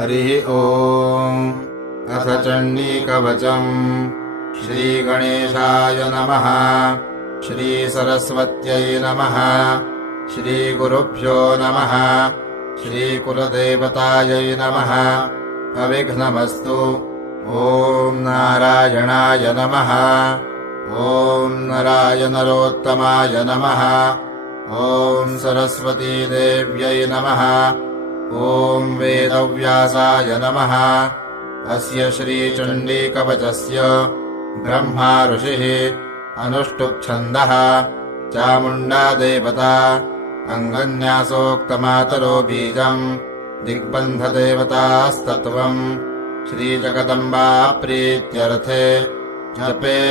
हरिः ओम्। अथ चण्डीकवचम्। श्रीगणेशाय नमः। श्रीसरस्वत्यै नमः। श्रीगुरुभ्यो नमः। श्रीकुलदेवतायै नमः। अविघ्नमस्तु। ॐ नारायणाय नमः। ॐ नराय नरोत्तमाय नमः। ॐ सरस्वतीदेव्यै नमः। ॐ वेदव्यासाय नमः। अस्य श्रीचण्डीकवचस्य ब्रह्मा ऋषिः अनुष्टुप्छन्दः चामुण्डा देवता अङ्गन्यासोक्तमातरो बीजम् दिग्बन्धदेवतास्तत्त्वम् श्रीजगदम्बा प्रीत्यर्थे जपे